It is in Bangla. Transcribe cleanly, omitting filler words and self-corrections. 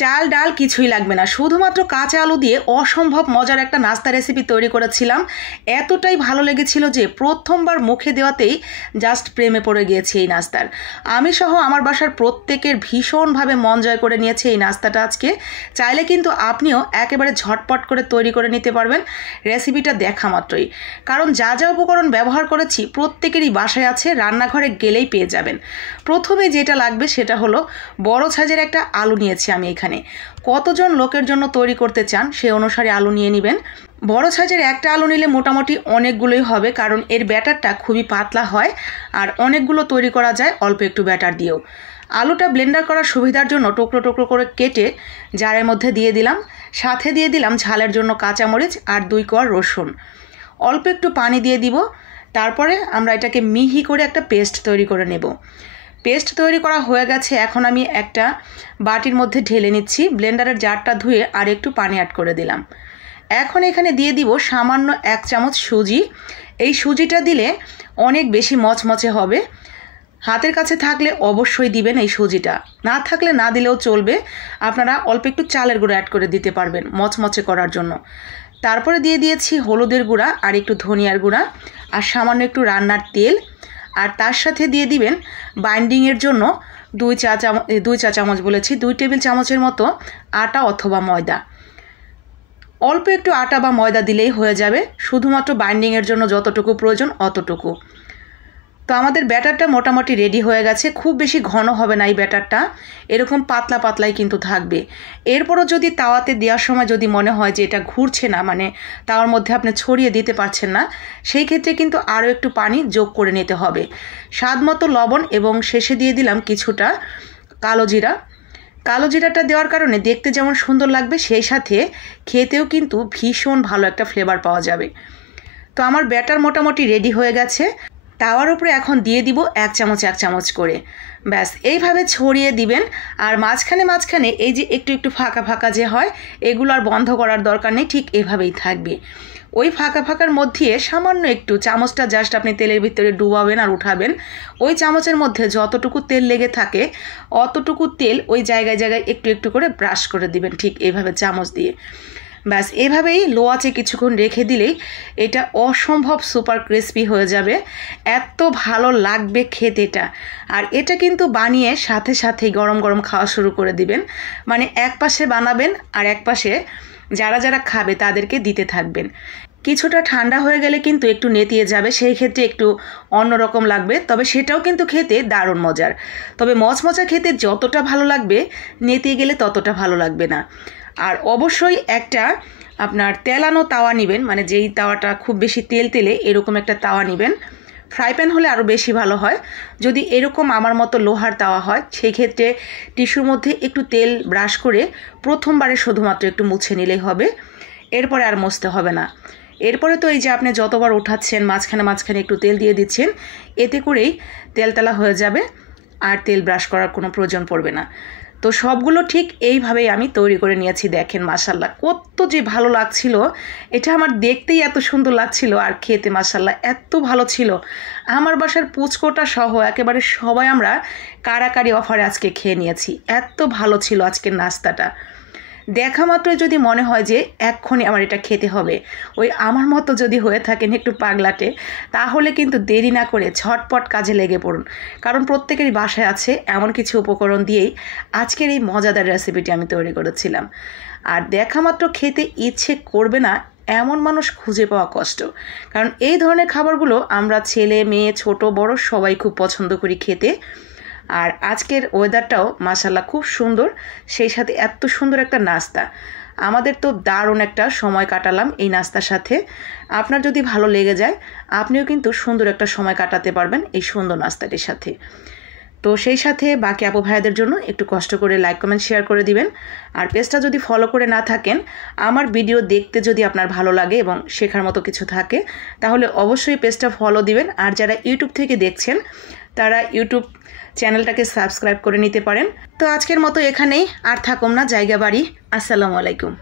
চাল ডাল কিছুই লাগবে না, শুধুমাত্র কাঁচা আলু দিয়ে অসম্ভব মজার একটা নাস্তা রেসিপি তৈরি করেছিলাম। এতটাই ভালো লেগেছিল যে প্রথমবার মুখে দেওয়াতেই জাস্ট প্রেমে পড়ে গিয়েছি এই নাস্তার। আমি সহ আমার বাসার প্রত্যেকের ভীষণভাবে মন জয় করে নিয়েছে এই নাস্তাটা আজকে। চাইলে কিন্তু আপনিও একেবারে ঝটপট করে তৈরি করে নিতে পারবেন রেসিপিটা দেখা মাত্রই, কারণ যা যা উপকরণ ব্যবহার করেছি প্রত্যেকেরই বাসায় আছে, রান্নাঘরে গেলেই পেয়ে যাবেন। প্রথমে যেটা লাগবে সেটা হলো বড় সাইজের একটা আলু নিয়েছি আমি এখানে। কতজন লোকের জন্য তৈরি করতে চান সেই অনুসারে আলু নিয়ে নেবেন। বড় সাইজের একটা আলু নিলে মোটামুটি অনেকগুলোই হবে, কারণ এর ব্যাটারটা খুবই পাতলা হয় আর অনেকগুলো তৈরি করা যায় অল্প একটু ব্যাটার দিয়েও। আলুটা ব্লেন্ডার করার সুবিধার জন্য টুকরো টুকরো করে কেটে জারের মধ্যে দিয়ে দিলাম। সাথে দিয়ে দিলাম ঝালের জন্য কাঁচামরিচ আর 2 কোয়া রসুন। অল্প একটু পানি দিয়ে দিব। তারপরে আমরা এটাকে মিহি করে একটা পেস্ট তৈরি করে নেব। পেস্ট তৈরি করা হয়ে গেছে, এখন আমি একটা বাটির মধ্যে ঢেলে নিচ্ছি। ব্লেন্ডারের জারটা ধুয়ে আর একটু পানি অ্যাড করে দিলাম। এখন এখানে দিয়ে দিব সামান্য 1 চামচ সুজি। এই সুজিটা দিলে অনেক বেশি মচমচে হবে। হাতের কাছে থাকলে অবশ্যই দিবেন এই সুজিটা, না থাকলে না দিলেও চলবে। আপনারা অল্প একটু চালের গুঁড়া অ্যাড করে দিতে পারবেন মচমচে করার জন্য। তারপরে দিয়ে দিয়েছি হলুদের গুঁড়া আর একটু ধনিয়ার গুঁড়া আর সামান্য একটু রান্নার তেল। আর তার সাথে দিয়ে দিবেন বাইন্ডিংয়ের জন্য 2 চা চামচ বলেছি 2 টেবিল চামচের মতো আটা অথবা ময়দা। অল্প একটু আটা বা ময়দা দিলেই হয়ে যাবে, শুধুমাত্র বাইন্ডিংয়ের জন্য যতটুকু প্রয়োজন অতটুকু। তো আমাদের ব্যাটারটা মোটামুটি রেডি হয়ে গেছে। খুব বেশি ঘন হবে না এই ব্যাটারটা, এরকম পাতলা পাতলাই কিন্তু থাকবে। এরপরও যদি তাওয়াতে দেওয়ার সময় যদি মনে হয় যে এটা ঘুরছে না, মানে তাওয়ার মধ্যে আপনি ছড়িয়ে দিতে পারছেন না, সেই ক্ষেত্রে কিন্তু আরও একটু পানি যোগ করে নিতে হবে। স্বাদ মতো লবণ এবং শেষে দিয়ে দিলাম কিছুটা কালো জিরা। কালো জিরাটা দেওয়ার কারণে দেখতে যেমন সুন্দর লাগবে, সেই সাথে খেতেও কিন্তু ভীষণ ভালো একটা ফ্লেভার পাওয়া যাবে। তো আমার ব্যাটার মোটামুটি রেডি হয়ে গেছে। তাওয়ার উপরে এখন দিয়ে দিব 1 চামচ করে। ব্যাস এইভাবে ছড়িয়ে দিবেন। আর মাঝখানে এই যে একটু একটু ফাঁকা ফাঁকা যে হয়, এগুলো আর বন্ধ করার দরকার নেই, ঠিক এভাবেই থাকবে। ওই ফাঁকা ফাঁকার মধ্যে সামান্য একটু চামচটা জাস্ট আপনি তেলের ভিতরে ডুবাবেন আর উঠাবেন। ওই চামচের মধ্যে যতটুকু তেল লেগে থাকে অতটুকু তেল ওই জায়গায় জায়গায় একটু একটু করে ব্রাশ করে দিবেন, ঠিক এইভাবে চামচ দিয়ে। ব্যাস এভাবেই লো আঁচে কিছুক্ষণ রেখে দিলেই এটা অসম্ভব সুপার ক্রিস্পি হয়ে যাবে। এত ভালো লাগবে খেতে এটা। আর এটা কিন্তু বানিয়ে সাথে সাথেই গরম গরম খাওয়া শুরু করে দিবেন। মানে এক পাশে বানাবেন আর এক পাশে যারা যারা খাবে তাদেরকে দিতে থাকবেন। কিছুটা ঠান্ডা হয়ে গেলে কিন্তু একটু নেতিয়ে যাবে, সেই ক্ষেত্রে একটু অন্যরকম লাগবে, তবে সেটাও কিন্তু খেতে দারুণ মজার। তবে মচমচা খেতে যতটা ভালো লাগবে, নেতিয়ে গেলে ততটা ভালো লাগবে না। আর অবশ্যই একটা আপনার তেলানো তাওয়া নেবেন, মানে যেই তাওয়াটা খুব বেশি তেলে এরকম একটা তাওয়া নেবেন। ফ্রাই প্যান হলে আরও বেশি ভালো হয়। যদি এরকম আমার মতো লোহার তাওয়া হয়, সেই ক্ষেত্রে টিস্যুর মধ্যে একটু তেল ব্রাশ করে প্রথমবারে শুধুমাত্র একটু মুছে নিলেই হবে, এরপরে আর মুছতে হবে না। এরপরে তো এই যে আপনি যতবার উঠাচ্ছেন মাঝখানে একটু তেল দিয়ে দিচ্ছেন, এতে করেই তেলতেলা হয়ে যাবে আর তেল ব্রাশ করার কোনো প্রয়োজন পড়বে না। তো সবগুলো ঠিক এইভাবেই আমি তৈরি করে নিয়েছি। দেখেন মাশাল্লাহ কত যে ভালো লাগছিল, এটা আমার দেখতেই এত সুন্দর লাগছিল আর খেতে মাশাল্লাহ এত ভালো ছিল। আমার বাসার পুচকোটা সহ একেবারে সবাই আমরা কারাকারি অফারে আজকে খেয়ে নিয়েছি। এত ভালো ছিল আজকের নাস্তাটা। দেখা মাত্রই যদি মনে হয় যে এক্ষুনি আমার এটা খেতে হবে, ওই আমার মতো যদি হয়ে থাকেন একটু পাগলাটে, তাহলে কিন্তু দেরি না করে ঝটপট কাজে লেগে পড়ুন, কারণ প্রত্যেকেরই বাসায় আছে এমন কিছু উপকরণ দিয়েই আজকের এই মজাদার রেসিপিটি আমি তৈরি করেছিলাম। আর দেখা মাত্র খেতে ইচ্ছে করবে না এমন মানুষ খুঁজে পাওয়া কষ্ট, কারণ এই ধরনের খাবারগুলো আমরা ছেলে মেয়ে ছোট বড় সবাই খুব পছন্দ করি খেতে। আর আজকের ওয়েদারটাও মাশাল্লাহ খুব সুন্দর, সেই সাথে এত সুন্দর একটা নাস্তা। আমাদের তো দারুণ একটা সময় কাটালাম এই নাস্তার সাথে। আপনার যদি ভালো লেগে যায় আপনিও কিন্তু সুন্দর একটা সময় কাটাতে পারবেন এই সুন্দর নাস্তাটির সাথে। তো সেই সাথে বাকি আপু ভাইয়াদের জন্য একটু কষ্ট করে লাইক কমেন্ট শেয়ার করে দিবেন। আর পেজটা যদি ফলো করে না থাকেন, আমার ভিডিও দেখতে যদি আপনার ভালো লাগে এবং শেখার মতো কিছু থাকে, তাহলে অবশ্যই পেজটা ফলো দিবেন। আর যারা ইউটিউব থেকে দেখছেন তারা ইউটিউব চ্যানেলটাকে সাবস্ক্রাইব করে নিতে পারেন। তো আজকের মতো এখানেই, আর থাকুম না জায়গা বাড়ি। আসসালামু আলাইকুম।